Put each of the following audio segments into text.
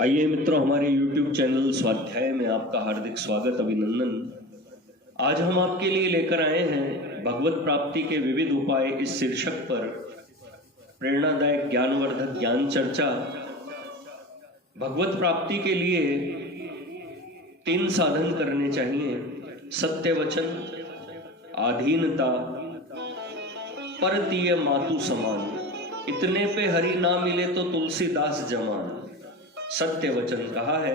आइए मित्रों, हमारे YouTube चैनल स्वाध्याय में आपका हार्दिक स्वागत, अभिनंदन। आज हम आपके लिए लेकर आए हैं भगवत प्राप्ति के विविध उपाय इस शीर्षक पर प्रेरणादायक ज्ञानवर्धक ज्ञान चर्चा। भगवत प्राप्ति के लिए 3 साधन करने चाहिए: सत्य वचन, आधीनता, परतीय मातु समान। इतने पे हरि ना मिले तो तुलसीदास जमान। सत्य वचन कहा है,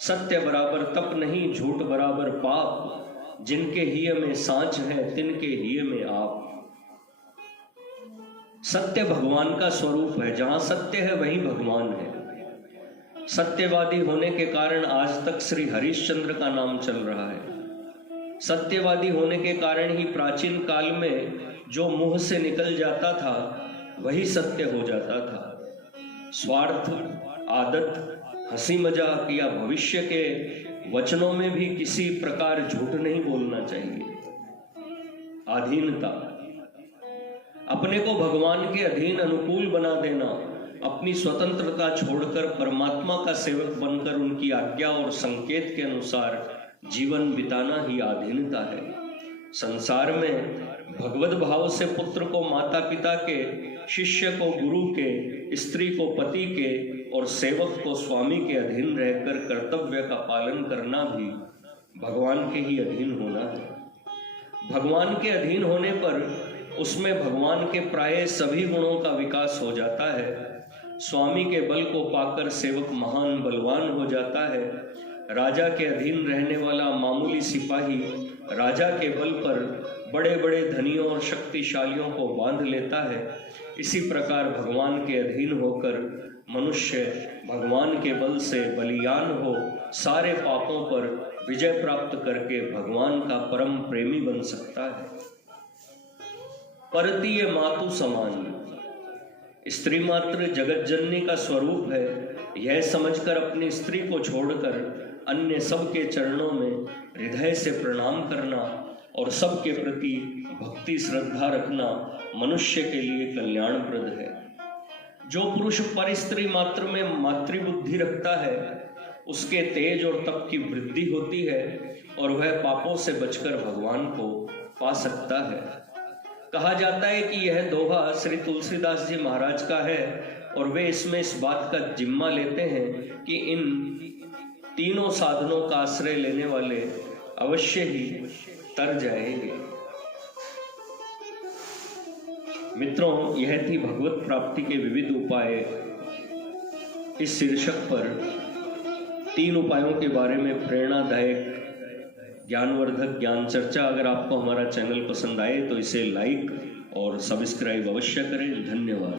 सत्य बराबर तप नहीं, झूठ बराबर पाप। जिनके हिय में सांच है, तिनके हिय में आप। सत्य भगवान का स्वरूप है, जहां सत्य है वहीं भगवान है। सत्यवादी होने के कारण आज तक श्री हरिश्चंद्र का नाम चल रहा है। सत्यवादी होने के कारण ही प्राचीन काल में जो मुंह से निकल जाता था वही सत्य हो जाता था। स्वार्थ, आदत, हंसी मजाक या भविष्य के वचनों में भी किसी प्रकार झूठ नहीं बोलना चाहिए। अधीनता, अपने को भगवान के अधीन अनुकूल बना देना, अपनी स्वतंत्रता छोड़कर परमात्मा का सेवक बनकर उनकी आज्ञा और संकेत के अनुसार जीवन बिताना ही अधीनता है। संसार में भगवत भाव से पुत्र को माता पिता के, शिष्य को गुरु के, स्त्री को पति के और सेवक को स्वामी के अधीन रहकर कर्तव्य का पालन करना भी भगवान के ही अधीन होना है। भगवान के अधीन होने पर उसमें भगवान के प्राय सभी गुणों का विकास हो जाता है। स्वामी के बल को पाकर सेवक महान बलवान हो जाता है। राजा के अधीन रहने वाला मामूली सिपाही राजा के बल पर बड़े बड़े धनियों और शक्तिशालियों को बांध लेता है। इसी प्रकार भगवान के अधीन होकर मनुष्य भगवान के बल से बलियान हो सारे पापों पर विजय प्राप्त करके भगवान का परम प्रेमी बन सकता है। परतीय मातु समान, स्त्री मात्र जगत जननी का स्वरूप है। यह समझकर अपनी स्त्री को छोड़कर अन्य सबके चरणों में हृदय से प्रणाम करना और सबके प्रति भक्ति श्रद्धा रखना मनुष्य के लिए कल्याणप्रद है। जो पुरुष पर स्त्री मात्र में मातृबुद्धि रखता है उसके तेज और तप की वृद्धि होती है और वह पापों से बचकर भगवान को पा सकता है। कहा जाता है कि यह दोहा श्री तुलसीदास जी महाराज का है और वे इसमें इस बात का जिम्मा लेते हैं कि इन तीनों साधनों का आश्रय लेने वाले अवश्य ही तर जाएंगे। मित्रों, यह थी भगवत प्राप्ति के विविध उपाय इस शीर्षक पर 3 उपायों के बारे में प्रेरणादायक ज्ञानवर्धक ज्ञान चर्चा। अगर आपको हमारा चैनल पसंद आए तो इसे लाइक और सब्सक्राइब अवश्य करें। धन्यवाद।